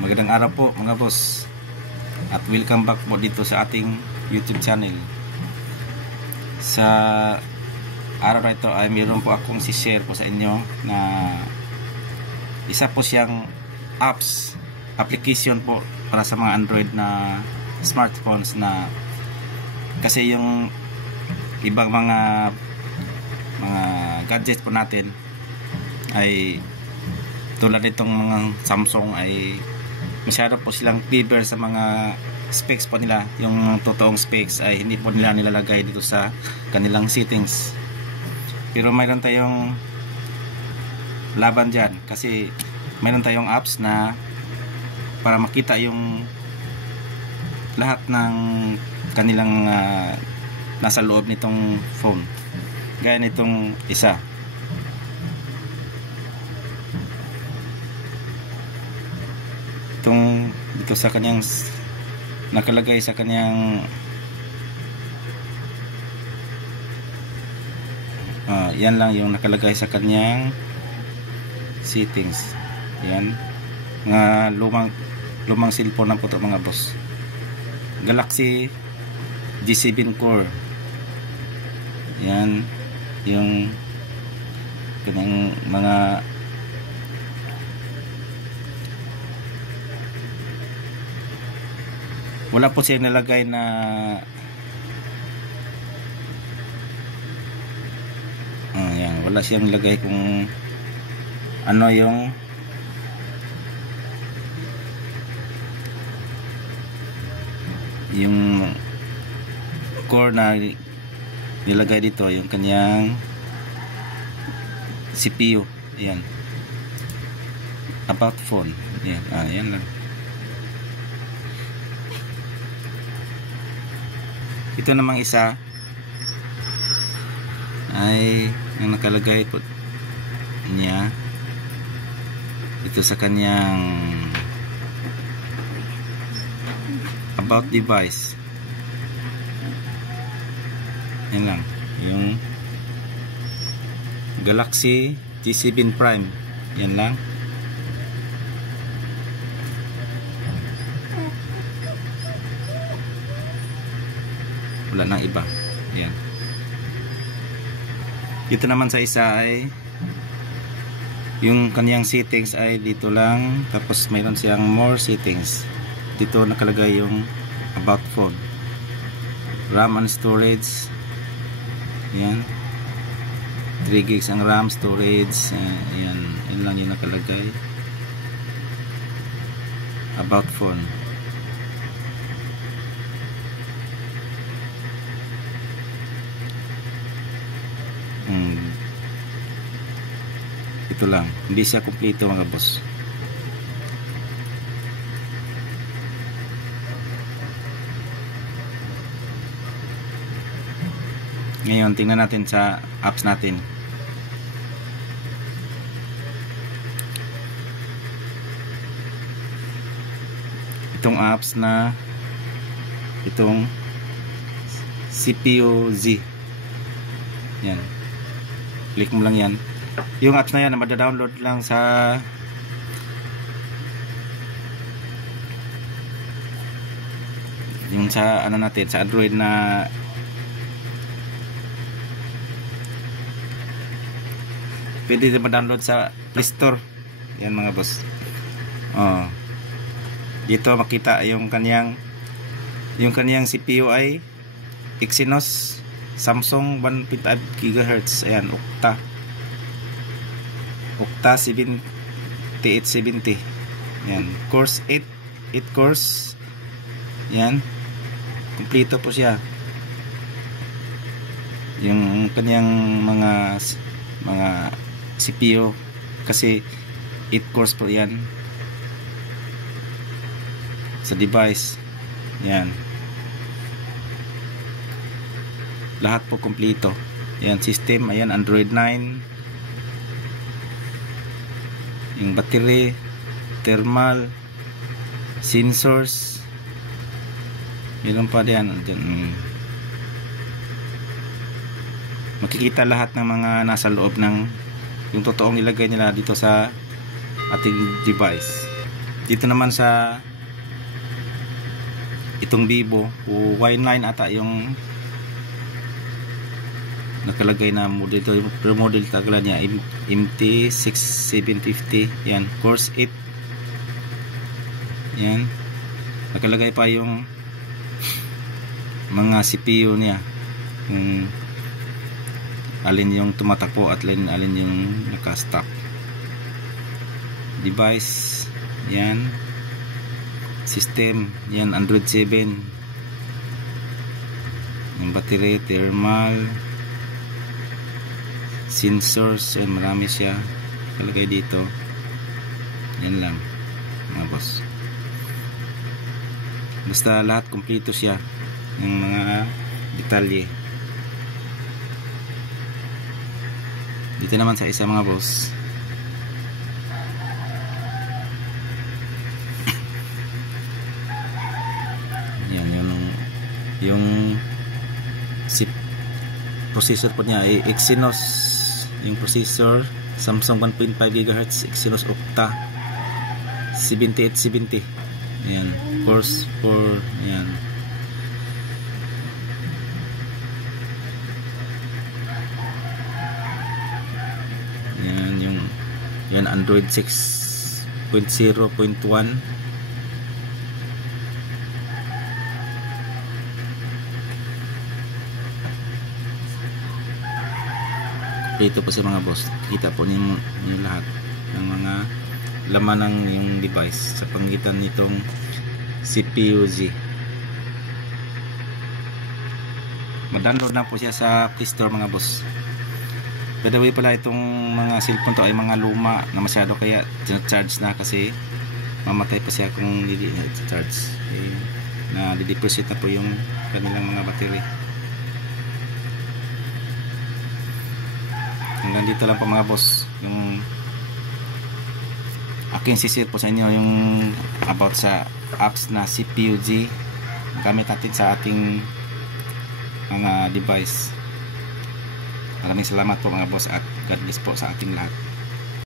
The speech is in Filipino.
Magandang araw po mga boss, at welcome back po dito sa ating YouTube channel. Sa araw na ito ay mayroon po akong si-share po sa inyo na isa po siyang application po para sa mga Android na smartphones, na kasi yung ibang mga gadgets po natin ay tulad nitong mga Samsung ay masyado po silang favor sa mga specs po nila. Yung totoong specs ay hindi po nila nilalagay dito sa kanilang settings. Pero mayroon tayong laban dyan, kasi mayroon tayong apps na para makita yung lahat ng kanilang nasa loob nitong phone. Gaya nitong isa, itong dito sa kanyang nakalagay sa kanyang yan lang yung nakalagay sa kanyang settings. Yan mga lumang cellphone na po ito mga boss. Galaxy G7 Core. Yan yung kanyang mga wala po siya nalagay na yan, wala siyang nilagay kung ano yung core na nilagay dito, yung kanyang CPU. Yan, about phone. Yan, yan lang. Ito namang isa ay yung nakalagay po niya ito sa kanyang about device. Yan lang, yung Galaxy G7 Prime. Yan lang. Wala nang iba. Yan. Dito naman sa isa ay yung kanyang settings ay dito lang, tapos mayroon siyang more settings. Dito nakalagay yung about phone, RAM and storage. Yan, 3 gigs ang RAM, storage. Yan, yun lang yung nakalagay about phone. Ito lang, hindi siya kumpleto mga boss. Ngayon tingnan natin sa apps natin. Itong apps na itong CPU Z. Yan, click mo lang yan. Yung apps na yan na mada-download lang sa yung sa ano natin, sa Android na pwede din ma-download sa Play Store. Yan mga boss. Dito makita yung kanyang CPU ay Exynos Samsung 1.5 GHz. Ayan, Octa 7870. Yan, course 8 course. Yan, kumpleto po siya. Yung kanyang mga CPU kasi 8 course po yan sa device. Yan, lahat po kumpleto. Yan, system, ayan, Android 9. Yung battery, thermal, sensors, meron pa diyan. Makikita lahat ng mga nasa loob ng yung totoong ilagay nila dito sa ating device. Dito naman sa itong Vivo Y9 ata yung nakalagay na model. Pero model tagala niya MT6750. Yan, course 8. Yan, nakalagay pa yung mga CPU niya, yung alin yung tumatakbo at alin yung naka-stop. Device, yan. System, yan, Android 7. Yung battery, thermal, sensors, yan, marami siya nakalagay dito. Yan lang mga boss. Basta lahat kompleto siya ng mga detalye. Dito naman sa isa mga boss, yan yung si processor po niya ay Exynos, yung processor Samsung 1.5 GHz Exynos Octa 7870. Ayan, course 4. Ayan, yan Android 6.0.1. Dito po sa mga boss, kita po niyo lahat ng mga laman ng yung device sa pangitan nitong CPU-Z. Ma-download lang po siya sa Play Store mga boss. By the way pala, itong mga cellphone to ay mga luma na masyado, kaya charge na kasi mamatay pa siya kung hindi charge. Na dideposit na po yung kanilang mga battery. Hanggang dito lang po mga boss yung aking sisir po sa inyo, yung about sa apps na CPU-Z gamit natin sa ating mga device. Maraming salamat po mga boss at God bless po sa ating lahat.